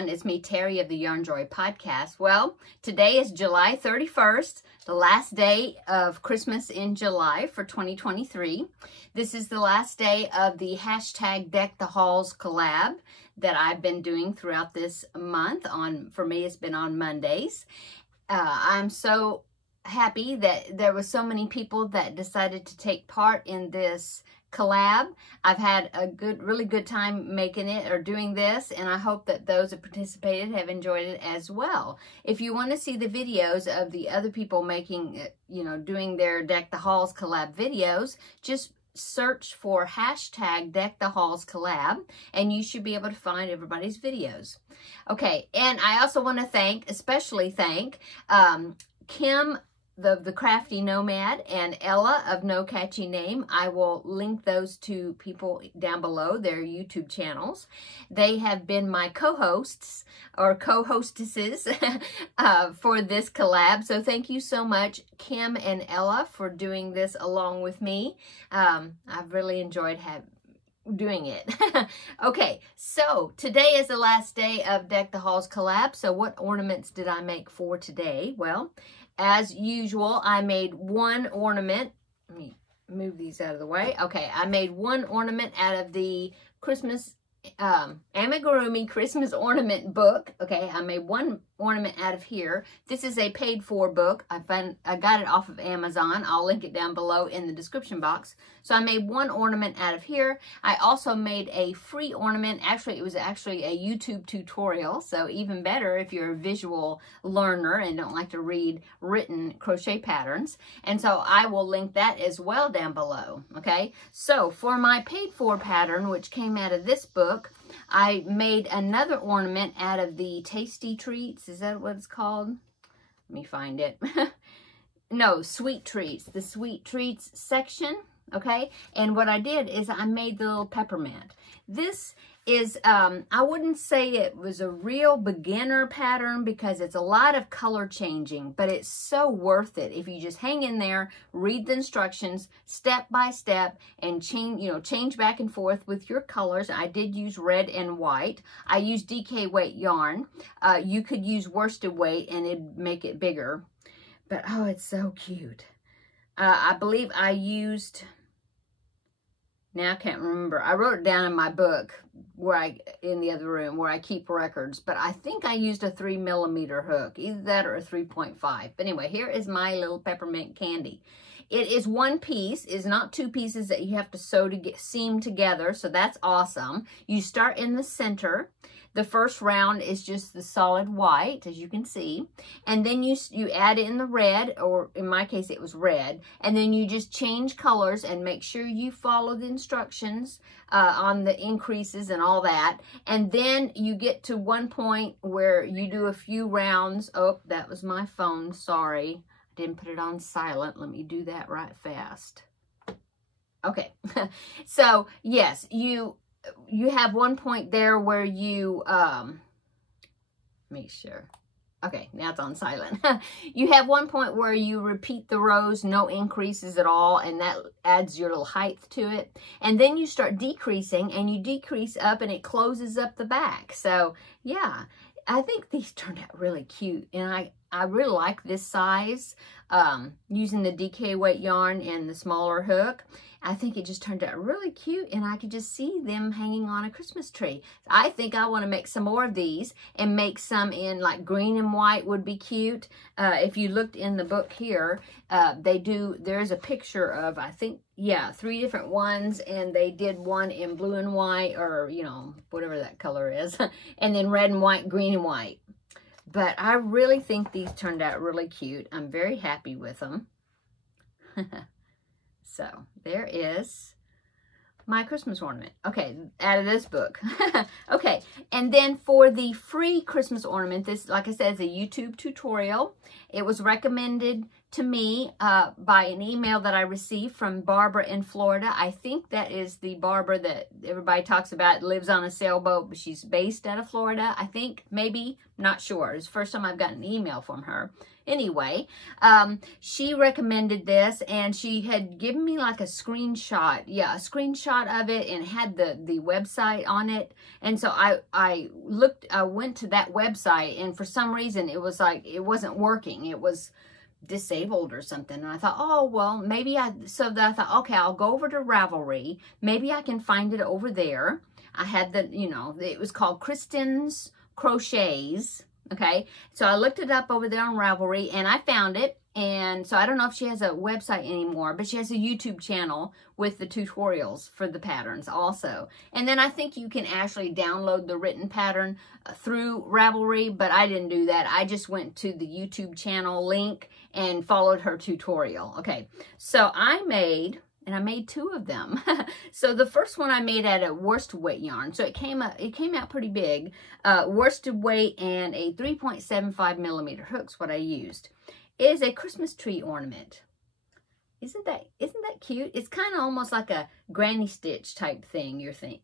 everyone. It's me, Terri of the Yarn Joy Podcast. Well, today is July 31st, the last day of Christmas in July for 2023. This is the last day of the hashtag Deck the Halls collab that I've been doing throughout this month. For me, it's been on Mondays. I'm so happy that there were so many people that decided to take part in this collab. I've had a really good time making it or doing this, and I hope that those that participated have enjoyed it as well. If you want to see the videos of the other people making, doing their Deck the Halls collab videos, just search for hashtag Deck the Halls collab, and you should be able to find everybody's videos. Okay, and I also want to especially thank Kim, the Crafty Nomad, and Ella of No Catchy Name. I will link those two people down below, their YouTube channels. They have been my co-hosts or co-hostesses for this collab. So thank you so much, Kim and Ella, for doing this along with me. I've really enjoyed doing it. Okay, so today is the last day of Deck the Halls collab. So what ornaments did I make for today? Well, as usual, I made one ornament. Let me move these out of the way. Okay, I made one ornament out of the Christmas amigurumi Christmas ornament book. Okay, I made one ornament out of here. This is a paid-for book. I got it off of Amazon. I'll link it down below in the description box. So I made one ornament out of here. I also made a free ornament. Actually, it was actually a YouTube tutorial, so even better if you're a visual learner and don't like to read written crochet patterns. And so I will link that as well down below. Okay, so for my paid-for pattern, which came out of this book, I made another ornament out of the Tasty Treats. Is that what it's called? Let me find it. No, Sweet Treats. The Sweet Treats section. Okay. And what I did is I made the little peppermint. This is, I wouldn't say it was a real beginner pattern because it's a lot of color changing, but it's so worth it if you just hang in there, read the instructions step by step, and change back and forth with your colors. I did use red and white. I used DK weight yarn. You could use worsted weight and it'd make it bigger, but oh, it's so cute. I believe I used, now I can't remember. I wrote it down in my book in the other room where I keep records, but I think I used a 3mm hook, either that or a 3.5. But anyway, here is my little peppermint candy. It is one piece. It's not two pieces that you have to seam together, so that's awesome. You start in the center. The first round is just the solid white, as you can see. And then you add in the red, or in my case, it was red. And then you just change colors and make sure you follow the instructions on the increases and all that. And then you get to one point where you do a few rounds. Oh, that was my phone. Sorry. I didn't put it on silent. Let me do that right fast. Okay. So, yes, you have one point there where you, make sure. Okay, now it's on silent. You have one point where you repeat the rows, no increases at all, and that adds your little height to it. And then you start decreasing, and you decrease up, and it closes up the back. So, yeah, I think these turned out really cute, and I really like this size, using the DK weight yarn and the smaller hook. I think it just turned out really cute, and I could just see them hanging on a Christmas tree. I think I want to make some more of these and make some in like green and white would be cute. If you looked in the book here, there's a picture of, I think, yeah, 3 different ones, and they did one in blue and white, or, whatever that color is, and then red and white, green and white. But I really think these turned out really cute. I'm very happy with them. So there is my Christmas ornament. Okay, out of this book. Okay, and then for the free Christmas ornament, this, like I said, is a YouTube tutorial. It was recommended to me by an email that I received from Barbara in Florida. I think that is the Barbara that everybody talks about, lives on a sailboat, but she's based out of Florida. I think, maybe, not sure. It's the first time I've gotten an email from her. Anyway, she recommended this, and she had given me like a screenshot. Yeah, a screenshot of it, and had the website on it. And so I went to that website, and for some reason it was like, it wasn't working. It was disabled or something. And I thought, oh, well, maybe I thought, okay, I'll go over to Ravelry. Maybe I can find it over there. I had the, you know, it was called Kristen's Crochets. Okay, so I looked it up over there on Ravelry, and I found it. And so I don't know if she has a website anymore, but she has a YouTube channel with the tutorials for the patterns also. And then I think you can actually download the written pattern through Ravelry, but I didn't do that. I just went to the YouTube channel link and followed her tutorial. Okay, so I made 2 of them. So the first one I made out of worsted weight yarn. So it came out pretty big. Worsted weight and a 3.75 millimeter hook's what I used. It is a Christmas tree ornament. Isn't that cute? It's kind of almost like a granny stitch type thing. You're thinking,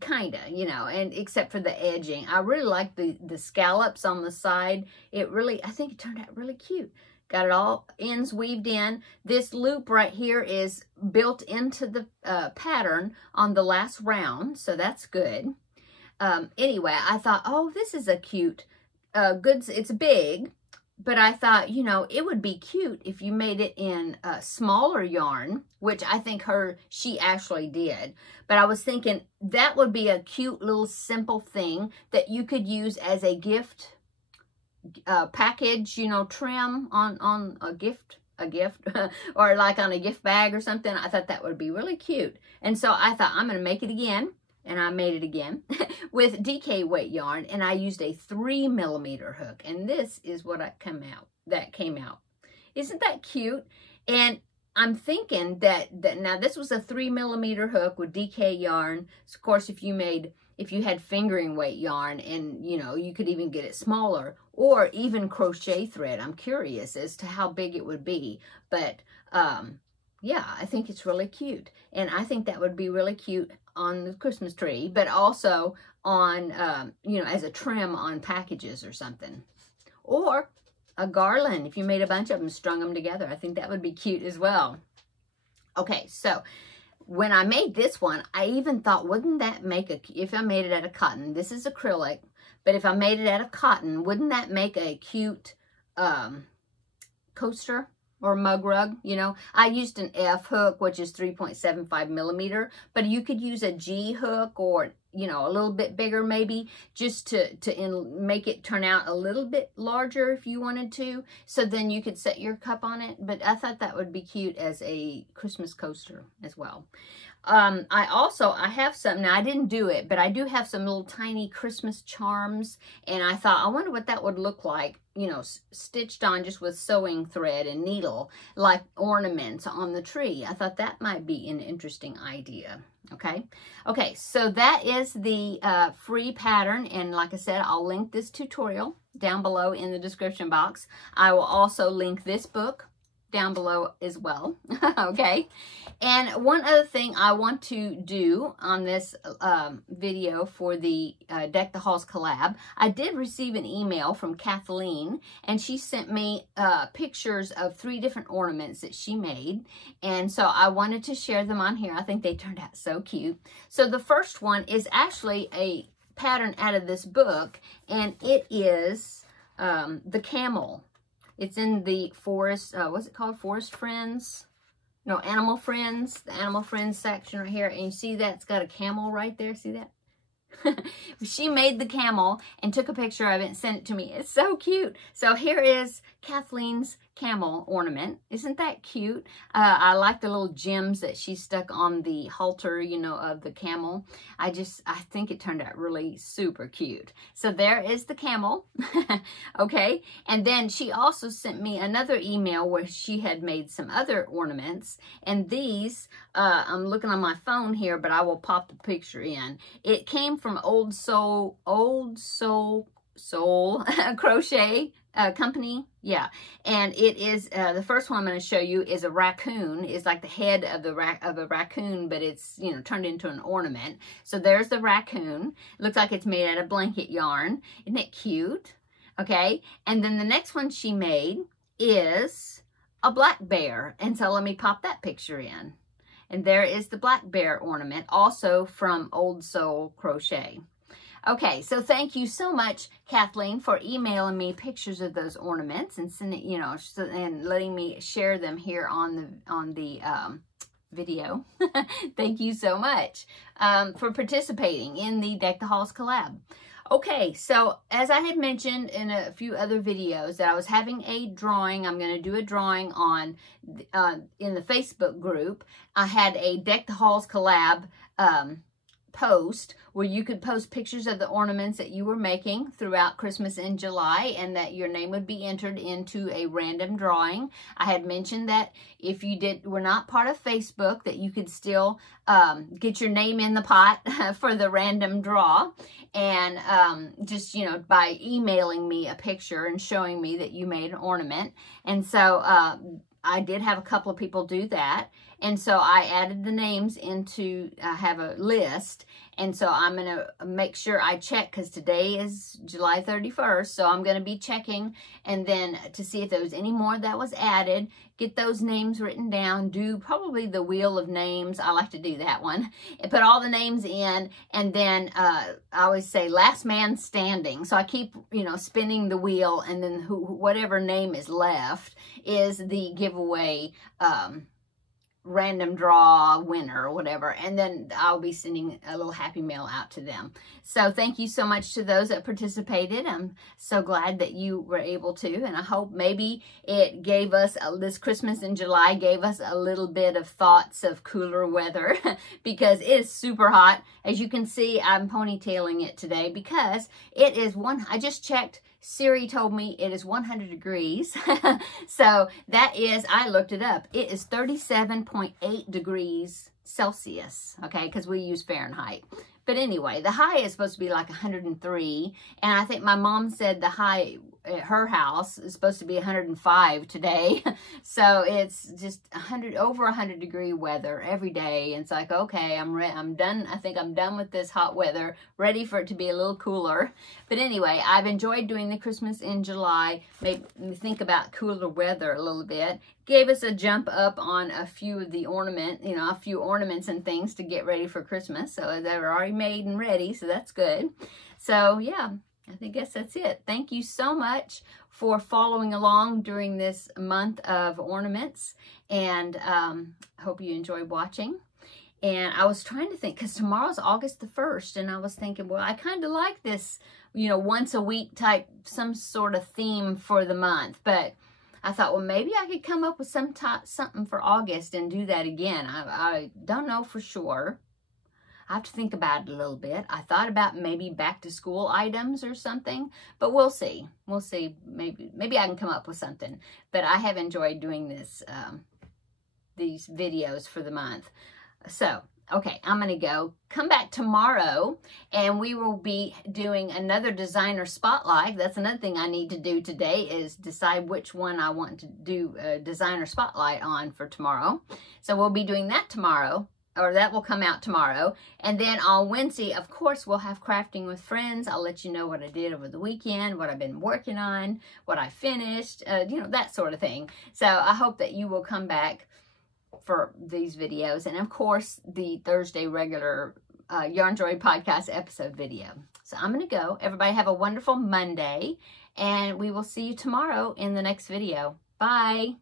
kind of, you know, and except for the edging. I really like the scallops on the side. I think it turned out really cute. Got it all ends weaved in. This loop right here is built into the pattern on the last round, so that's good. Anyway, I thought, oh, this is a cute, it's big, but I thought, you know, it would be cute if you made it in a smaller yarn, which I think she actually did. But I was thinking that would be a cute little simple thing that you could use as a gift package, you know, trim on a gift or like on a gift bag or something. I thought that would be really cute. And so I thought, I'm going to make it again. And I made it again with DK weight yarn, and I used a 3 millimeter hook. And this is what came out. Isn't that cute? And I'm thinking that now this was a 3 millimeter hook with DK yarn. So of course, if you had fingering weight yarn, and you know, you could even get it smaller, or even crochet thread. I'm curious as to how big it would be, but yeah, I think it's really cute, and I think that would be really cute on the Christmas tree, but also on you know, as a trim on packages or something, or a garland. If you made a bunch of them, strung them together, I think that would be cute as well. Okay, so when I made this one, I even thought, wouldn't that make if I made it out of cotton, this is acrylic, but if I made it out of cotton, wouldn't that make a cute coaster or mug rug? You know, I used an F hook, which is 3.75 millimeter, but you could use a G hook, or, you know, a little bit bigger maybe, just to make it turn out a little bit larger if you wanted to. So then you could set your cup on it. But I thought that would be cute as a Christmas coaster as well. I have some, now I didn't do it, but I do have some little tiny Christmas charms, and I thought, I wonder what that would look like, you know, stitched on just with sewing thread and needle, like ornaments on the tree. I thought that might be an interesting idea. Okay, so that is the free pattern, and like I said, I'll link this tutorial down below in the description box. I will also link this book down below as well. Okay, and one other thing I want to do on this video for the Deck the Halls collab, I did receive an email from Kathleen, and she sent me pictures of 3 different ornaments that she made, and so I wanted to share them on here. I think they turned out so cute. So the first one is actually a pattern out of this book, and it is the camel. It's in the forest, what's it called? Forest Friends? No, Animal Friends. The Animal Friends section right here. And you see that? It's got a camel right there. See that? She made the camel and took a picture of it and sent it to me. It's so cute. So here is Kathleen's camel ornament. Isn't that cute? I like the little gems that she stuck on the halter, you know, of the camel. I think it turned out really super cute. So there is the camel. Okay, and then she also sent me another email where she had made some other ornaments, and these I'm looking on my phone here, but I will pop the picture in. It came from Old Soul Crochet company. Yeah, and it is the first one I'm going to show you is a raccoon. It's like the head of a raccoon, but it's, you know, turned into an ornament. So there's the raccoon. It looks like it's made out of blanket yarn. Isn't it cute? Okay, and then the next one she made is a black bear. And so let me pop that picture in. And there is the black bear ornament, also from Old Soul Crochet. Okay, so thank you so much, Kathleen, for emailing me pictures of those ornaments and sending, you know, and letting me share them here on the video. Thank you so much for participating in the Deck the Halls collab. Okay, so as I had mentioned in a few other videos that I was having a drawing. I'm going to do a drawing on in the Facebook group. I had a Deck the Halls collab post where you could post pictures of the ornaments that you were making throughout Christmas in July, and that your name would be entered into a random drawing. I had mentioned that if you were not part of Facebook, that you could still get your name in the pot for the random draw, and just, you know, by emailing me a picture and showing me that you made an ornament. And so I did have a couple of people do that. And so I added the names into, I have a list. And so I'm going to make sure I check, because today is July 31st. So I'm going to be checking, and then to see if there was any more that was added, get those names written down, do probably the wheel of names. I like to do that one. And put all the names in, and then I always say last man standing. So I keep, you know, spinning the wheel, and then whatever name is left is the giveaway random draw winner or whatever, and then I'll be sending a little happy mail out to them. So thank you so much to those that participated. I'm so glad that you were able to, and I hope maybe it gave us, this Christmas in July gave us a little bit of thoughts of cooler weather because it is super hot. As you can see, I'm ponytailing it today because it is I just checked, Siri told me it is 100 degrees. So that is, I looked it up. It is 37.8 degrees Celsius, okay, because we use Fahrenheit. But anyway, the high is supposed to be like 103. And I think my mom said the high at her house is supposed to be 105 today. So it's just over 100 degree weather every day. And it's like, okay, I'm done. I think I'm done with this hot weather, ready for it to be a little cooler. But anyway, I've enjoyed doing the Christmas in July. Made me think about cooler weather a little bit. Gave us a jump up on a few of the a few ornaments and things to get ready for Christmas. So they're already made and ready, so that's good. So yeah, I guess that's it. Thank you so much for following along during this month of ornaments, and hope you enjoyed watching. And I was trying to think, because tomorrow's August the 1st, and I was thinking, well, I kind of like this, you know, once a week type, some sort of theme for the month. But I thought, well, maybe I could come up with something for August and do that again. I don't know for sure. I have to think about it a little bit. I thought about maybe back to school items or something, but we'll see. We'll see. Maybe I can come up with something. But I have enjoyed doing these videos for the month. So, okay, I'm going to go. Come back tomorrow, and we will be doing another designer spotlight. That's another thing I need to do today, is decide which one I want to do a designer spotlight on for tomorrow. So we'll be doing that tomorrow, or that will come out tomorrow. And then on Wednesday, of course, we'll have Crafting with Friends. I'll let you know what I did over the weekend, what I've been working on, what I finished, you know, that sort of thing. So I hope that you will come back for these videos, and of course the Thursday regular Yarn Joy podcast episode video. So I'm gonna go. Everybody have a wonderful Monday, and we will see you tomorrow in the next video. Bye.